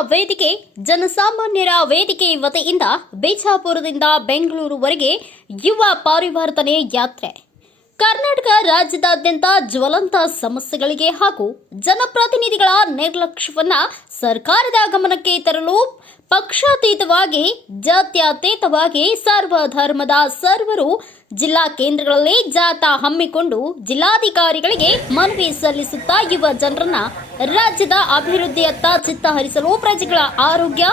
ವೇದಿಕೆ, ಜನಸಾಮಾನ್ಯರ ವೇದಿಕೆ ವತಿಯಿಂದ ಬಿಜಾಪುರದಿಂದ ಬೆಂಗಳೂರುವರೆಗೆ ಯುವ ಪರಿವರ್ತನೆ ಯಾತ್ರೆ. ಕರ್ನಾಟಕ ರಾಜ್ಯದಾದ್ಯಂತ ಜ್ವಲಂತ ಸಮಸ್ಯೆಗಳಿಗೆ ಹಾಗೂ ಜನಪ್ರತಿನಿಧಿಗಳ ನಿರ್ಲಕ್ಷ್ಯವನ್ನು ಸರ್ಕಾರದ ಗಮನಕ್ಕೆ ತರಲು ಪಕ್ಷಾತೀತವಾಗಿ, ಜಾತ್ಯತೀತವಾಗಿ ಸರ್ವ ಧರ್ಮದ ಸರ್ವರು ಜಿಲ್ಲಾ ಕೇಂದ್ರಗಳಲ್ಲಿ ಜಾಥಾ ಹಮ್ಮಿಕೊಂಡು ಜಿಲ್ಲಾಧಿಕಾರಿಗಳಿಗೆ ಮನವಿ ಸಲ್ಲಿಸುತ್ತಾ ಯುವ ಜನರನ್ನ ರಾಜ್ಯದ ಅಭಿವೃದ್ಧಿಯತ್ತ ಚಿತ್ತ ಹರಿಸಲು ಪ್ರಜೆಗಳ ಆರೋಗ್ಯ,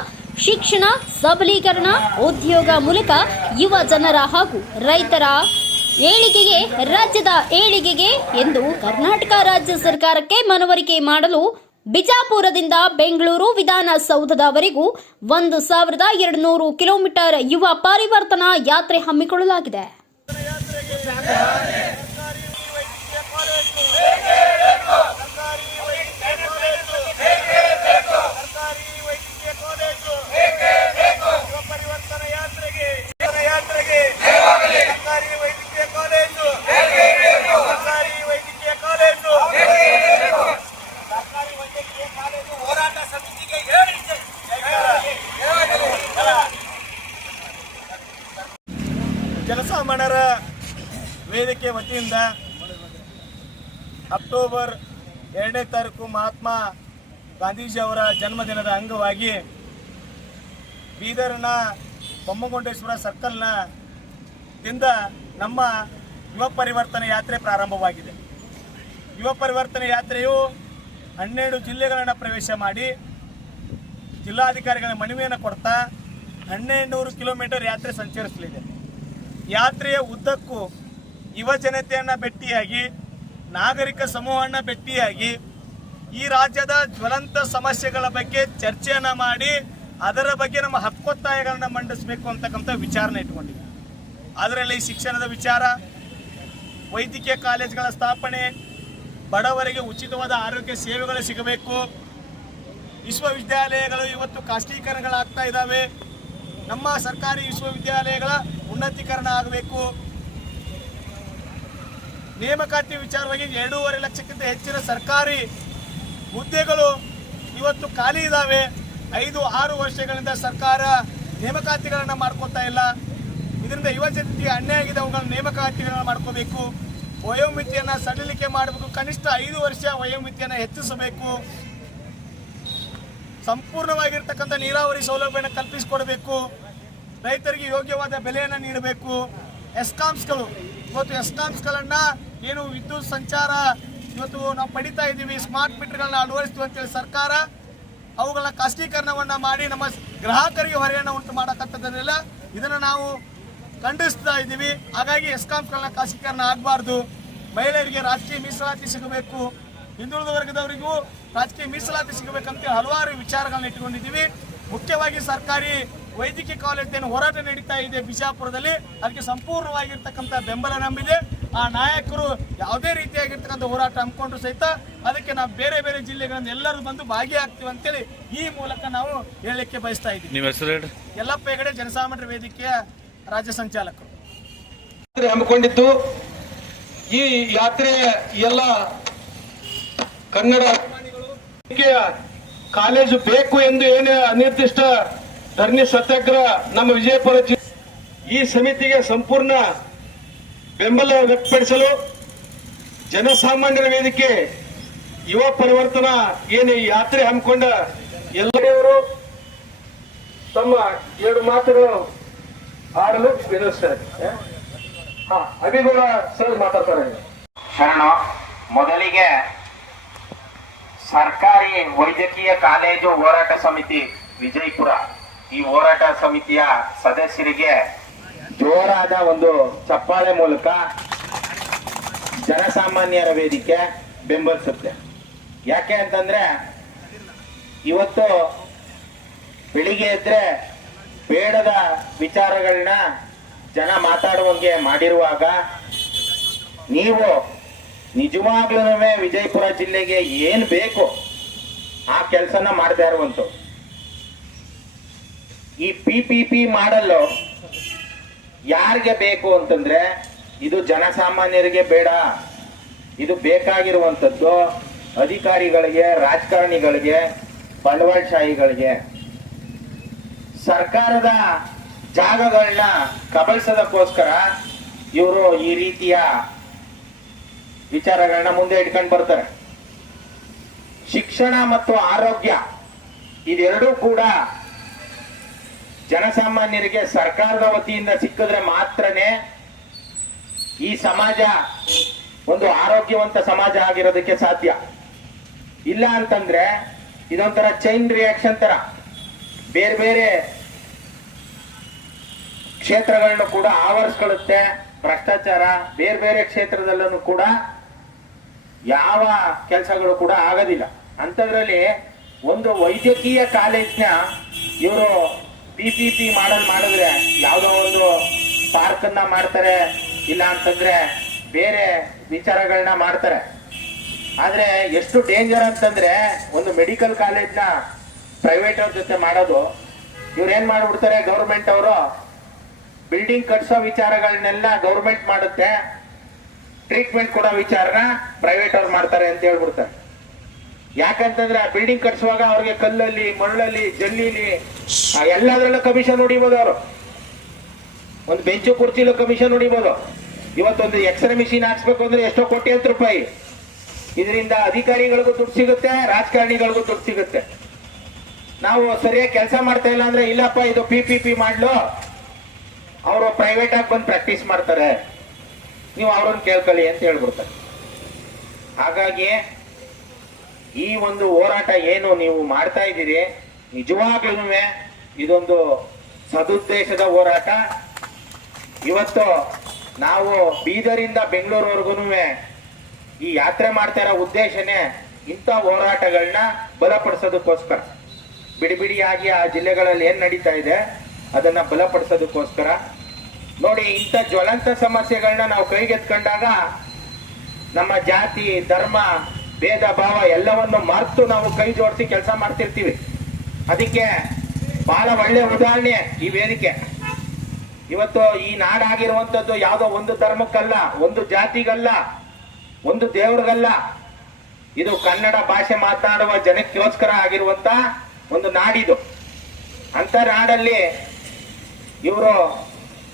ಶಿಕ್ಷಣ, ಸಬಲೀಕರಣ, ಉದ್ಯೋಗ ಮೂಲಕ ಯುವ ಜನರ ಹಾಗೂ ರೈತರ ಏಳಿಗೆಗೆ, ರಾಜ್ಯದ ಏಳಿಗೆಗೆ ಎಂದು ಕರ್ನಾಟಕ ರಾಜ್ಯ ಸರ್ಕಾರಕ್ಕೆ ಮನವರಿಕೆ ಮಾಡಲು ಬಿಜಾಪುರದಿಂದ ಬೆಂಗಳೂರು ವಿಧಾನಸೌಧದವರೆಗೂ ಒಂದು ಸಾವಿರದ ಎರಡು ನೂರು ಕಿಲೋಮೀಟರ್ ಯುವ ಪರಿವರ್ತನಾ ಯಾತ್ರೆ ಹಮ್ಮಿಕೊಳ್ಳಲಾಗಿದೆ ಸರ್ಕಾರಿ ವೈದ್ಯಕೀಯ ಕಾಲೇಜು ಯುವ ಪರಿವರ್ತನ ಯಾತ್ರೆಗೆ ಯಾತ್ರೆಗೆ ಸರ್ಕಾರಿ ವೈದ್ಯಕೀಯ ಕಾಲೇಜು ಸರ್ಕಾರಿ ವೈದ್ಯಕೀಯ ಕಾಲೇಜು ಸರ್ಕಾರಿ ವೈದ್ಯಕೀಯ ಕಾಲೇಜು ಹೋರಾಟ ಸಮಿತಿಗೆ ಹೇಳಿ ಜನಸಾಮಾನ್ಯರ ವೇದಿಕೆ ವತಿಯಿಂದ ಅಕ್ಟೋಬರ್ ಎರಡನೇ ತಾರೀಕು ಮಹಾತ್ಮ ಗಾಂಧೀಜಿ ಅವರ ಜನ್ಮದಿನದ ಅಂಗವಾಗಿ ಬೀದರ್ನ ಬೊಮ್ಮಗೊಂಡೇಶ್ವರ ಸರ್ಕಲ್ನ ದಿಂದ ನಮ್ಮ ಯುವ ಪರಿವರ್ತನೆ ಯಾತ್ರೆ ಪ್ರಾರಂಭವಾಗಿದೆ. ಯುವ ಪರಿವರ್ತನೆ ಯಾತ್ರೆಯು ಹನ್ನೆರಡು ಜಿಲ್ಲೆಗಳನ್ನು ಪ್ರವೇಶ ಮಾಡಿ ಜಿಲ್ಲಾಧಿಕಾರಿಗಳ ಮನವಿಯನ್ನು ಕೊಡ್ತಾ ಹನ್ನೆರಡು ನೂರು ಕಿಲೋಮೀಟರ್ ಯಾತ್ರೆ ಸಂಚರಿಸಲಿದೆ. ಯಾತ್ರೆಯ ಉದ್ದಕ್ಕೂ ಯುವ ಜನತೆಯನ್ನು ಭೇಟಿಯಾಗಿ, ನಾಗರಿಕ ಸಮೂಹವನ್ನು ಭೇಟಿಯಾಗಿ, ಈ ರಾಜ್ಯದ ಜ್ವಲಂತ ಸಮಸ್ಯೆಗಳ ಬಗ್ಗೆ ಚರ್ಚೆಯನ್ನು ಮಾಡಿ, ಅದರ ಬಗ್ಗೆ ನಮ್ಮ ಹಕ್ಕೊತ್ತಾಯಗಳನ್ನು ಮಂಡಿಸಬೇಕು ಅಂತಕ್ಕಂಥ ವಿಚಾರನ ಇಟ್ಕೊಂಡಿದ್ದೀವಿ ಅದರಲ್ಲಿ ಶಿಕ್ಷಣದ ವಿಚಾರ, ವೈದ್ಯಕೀಯ ಕಾಲೇಜುಗಳ ಸ್ಥಾಪನೆ, ಬಡವರಿಗೆ ಉಚಿತವಾದ ಆರೋಗ್ಯ ಸೇವೆಗಳು ಸಿಗಬೇಕು. ವಿಶ್ವವಿದ್ಯಾಲಯಗಳು ಇವತ್ತು ಖಾಸಗೀಕರಣಗಳಾಗ್ತಾ ಇದ್ದಾವೆ ನಮ್ಮ ಸರ್ಕಾರಿ ವಿಶ್ವವಿದ್ಯಾಲಯಗಳ ಉನ್ನತೀಕರಣ ಆಗಬೇಕು. ನೇಮಕಾತಿ ವಿಚಾರವಾಗಿ ಎರಡೂವರೆ ಲಕ್ಷಕ್ಕಿಂತ ಹೆಚ್ಚಿನ ಸರ್ಕಾರಿ ಹುದ್ದೆಗಳು ಇವತ್ತು ಖಾಲಿ ಇದ್ದಾವೆ ಐದು, ಆರು ವರ್ಷಗಳಿಂದ ಸರ್ಕಾರ ನೇಮಕಾತಿಗಳನ್ನು ಮಾಡ್ಕೊತಾ ಇಲ್ಲ. ಇದರಿಂದ ಯುವ ಜನತೆಗೆ ಅನ್ಯಾಯ ಆಗಿದೆ. ಅವುಗಳ ನೇಮಕಾತಿಗಳನ್ನು ಮಾಡ್ಕೋಬೇಕು. ವಯೋಮಿತಿಯನ್ನು ಸಡಿಲಿಕೆ ಮಾಡಬೇಕು. ಕನಿಷ್ಠ ಐದು ವರ್ಷ ವಯೋಮಿತಿಯನ್ನು ಹೆಚ್ಚಿಸಬೇಕು. ಸಂಪೂರ್ಣವಾಗಿರ್ತಕ್ಕಂಥ ನೀರಾವರಿ ಸೌಲಭ್ಯವನ್ನು ಕಲ್ಪಿಸಿಕೊಡಬೇಕು. ರೈತರಿಗೆ ಯೋಗ್ಯವಾದ ಬೆಲೆಯನ್ನು ನೀಡಬೇಕು. ಎಸ್ಕಾಮ್ಸ್ಗಳು ಇವತ್ತು ಎಸ್ಕಾಮ್ಸ್ಗಳನ್ನ ಏನು ವಿದ್ಯುತ್ ಸಂಚಾರ ಇವತ್ತು ನಾವು ಪಡಿತಾ ಇದ್ದೀವಿ ಸ್ಮಾರ್ಟ್ ಮೀಟರ್ಗಳನ್ನ ಅಳವಡಿಸ್ತೀವಿ ಅಂತೇಳಿ ಸರ್ಕಾರ, ಅವುಗಳ ಖಾಸಗೀಕರಣವನ್ನ ಮಾಡಿ ನಮ್ಮ ಗ್ರಾಹಕರಿಗೆ ಹೊರೆಯನ್ನು ಉಂಟು ಮಾಡಕ್ಕಂಥದ್ದನ್ನೆಲ್ಲ ಇದನ್ನು ನಾವು ಖಂಡಿಸ್ತಾ ಇದ್ದೀವಿ. ಹಾಗಾಗಿ ಎಸ್ಕಾಂಪ್ಗಳನ್ನ ಖಾಸಗೀಕರಣ ಆಗಬಾರ್ದು. ಮಹಿಳೆಯರಿಗೆ ರಾಜಕೀಯ ಮೀಸಲಾತಿ ಸಿಗಬೇಕು. ಹಿಂದುಳಿದ ವರ್ಗದವರಿಗೂ ರಾಜಕೀಯ ಮೀಸಲಾತಿ ಸಿಗಬೇಕಂತೇಳಿ ಹಲವಾರು ವಿಚಾರಗಳನ್ನ ಇಟ್ಕೊಂಡಿದ್ದೀವಿ ಮುಖ್ಯವಾಗಿ ಸರ್ಕಾರಿ ವೈದ್ಯಕೀಯ ಕಾಲೇಜ್ ಏನು ಹೋರಾಟ ನಡೀತಾ ಇದೆ ಬಿಜಾಪುರದಲ್ಲಿ. ಅದಕ್ಕೆ ಸಂಪೂರ್ಣವಾಗಿರ್ತಕ್ಕಂಥ ಬೆಂಬಲ ನಂಬಿದೆ ಆ ನಾಯಕರು ಯಾವುದೇ ರೀತಿಯಾಗಿರ್ತಕ್ಕಂಥ ಹೋರಾಟ ಹಮ್ಮಿಕೊಂಡ್ರು ಸಹಿತ ಅದಕ್ಕೆ ನಾವು ಬೇರೆ ಬೇರೆ ಜಿಲ್ಲೆಗಳಿಂದ ಎಲ್ಲರೂ ಬಂದು ಭಾಗಿಯಾಗ್ತೀವಿ ಅಂತೇಳಿ ಈ ಮೂಲಕ ನಾವು ಹೇಳಲಿಕ್ಕೆ ಬಯಸ್ತಾ ಇದ್ದೀವಿ. ನಿಮ್ಮ ಹೆಸರು ಹೇಳಿ? ಯಲ್ಲಪ್ಪ ಹೆಗಡೆ ಜನಸಾಮಾನ್ಯ ವೇದಿಕೆಯ ರಾಜ್ಯ ಸಂಚಾಲಕರು. ಯಾತ್ರೆ ಹಮ್ಮಿಕೊಂಡಿದ್ದು ಈ ಯಾತ್ರೆ ಎಲ್ಲ ಕನ್ನಡ ಕಾಲೇಜು ಬೇಕು ಎಂದು ಏನೇ ಅನಿರ್ದಿಷ್ಟ ಧರಣಿ ಸತ್ಯಾಗ್ರಹ ನಮ್ಮ ವಿಜಯಪುರ ಜಿಲ್ಲೆ ಈ ಸಮಿತಿಗೆ ಸಂಪೂರ್ಣ ಬೆಂಬಲ ವ್ಯಕ್ತಪಡಿಸಲು ಜನಸಾಮಾನ್ಯರ ವೇದಿಕೆ ಯುವ ಪರಿವರ್ತನಾ ಏನು ಯಾತ್ರೆ ಹಮ್ಮಿಕೊಂಡ ಎಲ್ಲರೂ ತಮ್ಮ ಎರಡು ಮಾತುಗಳು ಆಡಲು ವಿನಿಸ್ತಾರೆ ಹಾ ಸರ್ ಮಾತಾಡ್ತಾರೆ. ಶರಣ, ಮೊದಲಿಗೆ ಸರ್ಕಾರಿ ವೈದ್ಯಕೀಯ ಕಾಲೇಜು ಹೋರಾಟ ಸಮಿತಿ ವಿಜಯಪುರ. ಈ ಹೋರಾಟ ಸಮಿತಿಯ ಸದಸ್ಯರಿಗೆ ಜೋರಾದ ಒಂದು ಚಪ್ಪಾಳೆ ಮೂಲಕ ಜನಸಾಮಾನ್ಯರ ವೇದಿಕೆ ಬೆಂಬಲಿಸುತ್ತೆ. ಯಾಕೆ ಅಂತಂದ್ರೆ ಇವತ್ತು ಬೆಳಿಗ್ಗೆ ಇದ್ರೆ ಬೇಡದ ವಿಚಾರಗಳನ್ನ ಜನ ಮಾತಾಡುವಂಗೆ ಮಾಡಿರುವಾಗ ನೀವು ನಿಜವಾಗ್ಲೂ ವಿಜಯಪುರ ಜಿಲ್ಲೆಗೆ ಏನ್ ಬೇಕು ಆ ಕೆಲಸನ ಮಾಡ್ತಾ ಇರುವಂತ ಈ ಪಿ ಪಿ ಪಿ ಮಾಡಲು ಯಾರಿಗೆ ಬೇಕು ಅಂತಂದ್ರೆ ಇದು ಜನಸಾಮಾನ್ಯರಿಗೆ ಬೇಡ. ಇದು ಬೇಕಾಗಿರುವಂಥದ್ದು ಅಧಿಕಾರಿಗಳಿಗೆ, ರಾಜಕಾರಣಿಗಳಿಗೆ, ಬಂಡವಾಳಶಾಹಿಗಳಿಗೆ. ಸರ್ಕಾರದ ಜಾಗಗಳನ್ನ ಕಬಳಿಸೋದಕ್ಕೋಸ್ಕರ ಇವರು ಈ ರೀತಿಯ ವಿಚಾರಗಳನ್ನ ಮುಂದೆ ಇಟ್ಕೊಂಡು ಬರ್ತಾರೆ. ಶಿಕ್ಷಣ ಮತ್ತು ಆರೋಗ್ಯ, ಇದೆರಡೂ ಕೂಡ ಜನಸಾಮಾನ್ಯರಿಗೆ ಸರ್ಕಾರದ ವತಿಯಿಂದ ಸಿಕ್ಕಿದ್ರೆ ಮಾತ್ರನೇ ಈ ಸಮಾಜ ಒಂದು ಆರೋಗ್ಯವಂತ ಸಮಾಜ ಆಗಿರೋದಕ್ಕೆ ಸಾಧ್ಯ. ಇಲ್ಲ ಅಂತಂದ್ರೆ ಇದೊಂಥರ ಚೈನ್ ರಿಯಾಕ್ಷನ್ ತರ ಬೇರೆ ಬೇರೆ ಕ್ಷೇತ್ರಗಳನ್ನು ಕೂಡ ಆವರಿಸ್ಕೊಳ್ಳುತ್ತೆ, ಭ್ರಷ್ಟಾಚಾರ, ಬೇರೆ ಬೇರೆ ಕ್ಷೇತ್ರದಲ್ಲೂ ಕೂಡ ಯಾವ ಕೆಲಸಗಳು ಕೂಡ ಆಗೋದಿಲ್ಲ. ಅಂಥದ್ರಲ್ಲಿ ಒಂದು ವೈದ್ಯಕೀಯ ಕಾಲೇಜ್ನ ಇವರು ಪಿ ಪಿ ಪಿ ಮಾಡಲ್ ಮಾಡಿದ್ರೆ ಯಾವುದೋ ಒಂದು ಪಾರ್ಕ್ ಅನ್ನ ಮಾಡ್ತಾರೆ, ಇಲ್ಲ ಅಂತಂದ್ರೆ ಬೇರೆ ವಿಚಾರಗಳನ್ನ ಮಾಡ್ತಾರೆ. ಆದ್ರೆ ಎಷ್ಟು ಡೇಂಜರ್ ಅಂತಂದ್ರೆ ಒಂದು ಮೆಡಿಕಲ್ ಕಾಲೇಜ್ನ ಪ್ರೈವೇಟ್ ಅವ್ರ ಜೊತೆ ಮಾಡೋದು. ಇವ್ರು ಏನ್ ಮಾಡ್ಬಿಡ್ತಾರೆ ಗೌರ್ಮೆಂಟ್ ಅವರು ಬಿಲ್ಡಿಂಗ್ ಕಟ್ಸೋ ವಿಚಾರಗಳನ್ನೆಲ್ಲ ಗೌರ್ಮೆಂಟ್ ಮಾಡುತ್ತೆ. ಟ್ರೀಟ್ಮೆಂಟ್ ಕೊಡೋ ವಿಚಾರನ ಪ್ರೈವೇಟ್ ಅವ್ರು ಮಾಡ್ತಾರೆ ಅಂತ ಹೇಳ್ಬಿಡ್ತಾರೆ. ಯಾಕಂತಂದ್ರೆ ಆ ಬಿಲ್ಡಿಂಗ್ ಕಟ್ಸುವಾಗ ಅವ್ರಿಗೆ ಕಲ್ಲಲ್ಲಿ, ಮರಳಲ್ಲಿ, ಜಲ್ಲಿಲಿ ಎಲ್ಲದ್ರಲ್ಲೂ ಕಮಿಷನ್ ಹೊಡಿಬೋದು ಅವರು. ಒಂದು ಬೆಂಚು ಕುರ್ಚಿಲು ಕಮಿಷನ್ ಹೊಡಿಬೋದು ಇವತ್ತೊಂದು ಎಕ್ಸ್ರೇ ಮಿಷಿನ್ ಹಾಕ್ಸ್ಬೇಕು ಅಂದ್ರೆ ಎಷ್ಟೋ ಕೋಟ್ಯಾಂತರ ರೂಪಾಯಿ. ಇದರಿಂದ ಅಧಿಕಾರಿಗಳಿಗೂ ದುಡ್ಡು ಸಿಗುತ್ತೆ, ರಾಜಕಾರಣಿಗಳಿಗೂ ದುಡ್ಡು ಸಿಗುತ್ತೆ. ನಾವು ಸರಿಯಾಗಿ ಕೆಲಸ ಮಾಡ್ತಾ ಇಲ್ಲ ಅಂದ್ರೆ, ಇಲ್ಲಪ್ಪ, ಇದು ಪಿ ಪಿ ಪಿ ಮಾಡ್ಲು. ಅವರು ಪ್ರೈವೇಟ್ ಆಗಿ ಬಂದು ಪ್ರಾಕ್ಟೀಸ್ ಮಾಡ್ತಾರೆ. ನೀವು ಅವ್ರನ್ನ ಕೇಳ್ಕೊಳ್ಳಿ ಅಂತ ಹೇಳ್ಬಿಡ್ತಾರೆ. ಹಾಗಾಗಿ ಈ ಒಂದು ಹೋರಾಟ ಏನು ನೀವು ಮಾಡ್ತಾ ಇದ್ದೀರಿ? ನಿಜವಾಗ್ಲೂ ಇದೊಂದು ಸದುದ್ದೇಶದ ಹೋರಾಟ. ಇವತ್ತು ನಾವು ಬೀದರಿಂದ ಬೆಂಗಳೂರವರೆಗೂ ಈ ಯಾತ್ರೆ ಮಾಡ್ತಾ ಇರೋ ಉದ್ದೇಶನೇ ಇಂಥ ಹೋರಾಟಗಳನ್ನ ಬಲಪಡಿಸೋದಕ್ಕೋಸ್ಕರ. ಬಿಡಿ ಬಿಡಿಯಾಗಿ ಆ ಜಿಲ್ಲೆಗಳಲ್ಲಿ ಏನು ನಡೀತಾ ಇದೆ, ಅದನ್ನ ಬಲಪಡಿಸೋದಕ್ಕೋಸ್ಕರ. ನೋಡಿ, ಇಂಥ ಜ್ವಲಂತ ಸಮಸ್ಯೆಗಳನ್ನ ನಾವು ಕೈಗೆತ್ಕೊಂಡಾಗ ನಮ್ಮ ಜಾತಿ, ಧರ್ಮ ಭೇದ ಭಾವ ಎಲ್ಲವನ್ನು ಮರೆತು ನಾವು ಕೈ ಜೋಡಿಸಿ ಕೆಲಸ ಮಾಡ್ತಿರ್ತೀವಿ. ಅದಕ್ಕೆ ಬಹಳ ಒಳ್ಳೆ ಉದಾಹರಣೆ ಈ ವೇದಿಕೆ. ಇವತ್ತು ಈ ನಾಡಾಗಿರುವಂಥದ್ದು ಯಾವುದೋ ಒಂದು ಧರ್ಮಕ್ಕಲ್ಲ, ಒಂದು ಜಾತಿಗಲ್ಲ, ಒಂದು ದೇವ್ರಿಗಲ್ಲ. ಇದು ಕನ್ನಡ ಭಾಷೆ ಮಾತನಾಡುವ ಜನಕ್ಕೋಸ್ಕರ ಆಗಿರುವಂತ ಒಂದು ನಾಡಿದು. ಅಂತ ನಾಡಲ್ಲಿ ಇವರು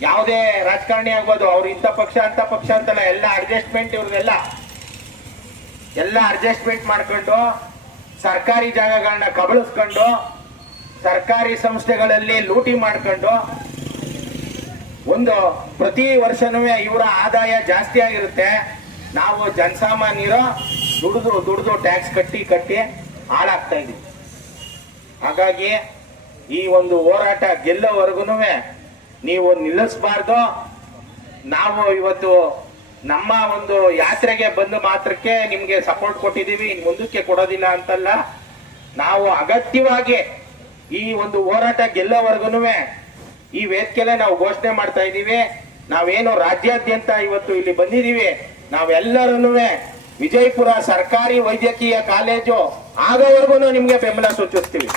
ಯಾವುದೇ ರಾಜಕಾರಣಿ ಆಗ್ಬೋದು, ಅವ್ರು ಇಂಥ ಪಕ್ಷ ಅಂತ ಪಕ್ಷ ಅಂತಲ್ಲ, ಎಲ್ಲ ಅಡ್ಜಸ್ಟ್ಮೆಂಟ್ ಇವ್ರಿಗೆಲ್ಲ ಎಲ್ಲ ಅಡ್ಜಸ್ಟ್ಮೆಂಟ್ ಮಾಡ್ಕೊಂಡು, ಸರ್ಕಾರಿ ಜಾಗಗಳನ್ನ ಕಬಳಿಸ್ಕೊಂಡು, ಸರ್ಕಾರಿ ಸಂಸ್ಥೆಗಳಲ್ಲಿ ಲೂಟಿ ಮಾಡ್ಕೊಂಡು, ಒಂದು ಪ್ರತಿ ವರ್ಷನೂ ಇವರ ಆದಾಯ ಜಾಸ್ತಿ ಆಗಿರುತ್ತೆ. ನಾವು ಜನಸಾಮಾನ್ಯರು ದುಡಿದು ದುಡಿದು ಟ್ಯಾಕ್ಸ್ ಕಟ್ಟಿ ಕಟ್ಟಿ ಹಾಳಾಗ್ತಾ ಇದೀವಿ. ಹಾಗಾಗಿ ಈ ಒಂದು ಹೋರಾಟ ಗೆಲ್ಲೋವರೆಗೂ ನೀವು ನಿಲ್ಲಿಸಬಾರ್ದು. ನಾವು ಇವತ್ತು ನಮ್ಮ ಒಂದು ಯಾತ್ರೆಗೆ ಬಂದ ಮಾತ್ರಕ್ಕೆ ನಿಮ್ಗೆ ಸಪೋರ್ಟ್ ಕೊಟ್ಟಿದ್ದೀವಿ, ಇನ್ ಮುಂದಕ್ಕೆ ಕೊಡೋದಿಲ್ಲ ಅಂತಲ್ಲ. ನಾವು ಅಗತ್ಯವಾಗಿ ಈ ಒಂದು ಹೋರಾಟ ಗೆಲ್ಲೋವರೆಗೂ ಈ ವೇದಿಕೆಲೆ ನಾವು ಘೋಷಣೆ ಮಾಡ್ತಾ ಇದ್ದೀವಿ. ನಾವೇನು ರಾಜ್ಯಾದ್ಯಂತ ಇವತ್ತು ಇಲ್ಲಿ ಬಂದಿದ್ದೀವಿ. ನಾವೆಲ್ಲರೂ ವಿಜಯಪುರ ಸರ್ಕಾರಿ ವೈದ್ಯಕೀಯ ಕಾಲೇಜು ಆಗೋವರೆಗೂ ನಿಮ್ಗೆ ಬೆಂಬಲ ಸೂಚಿಸ್ತೀವಿ.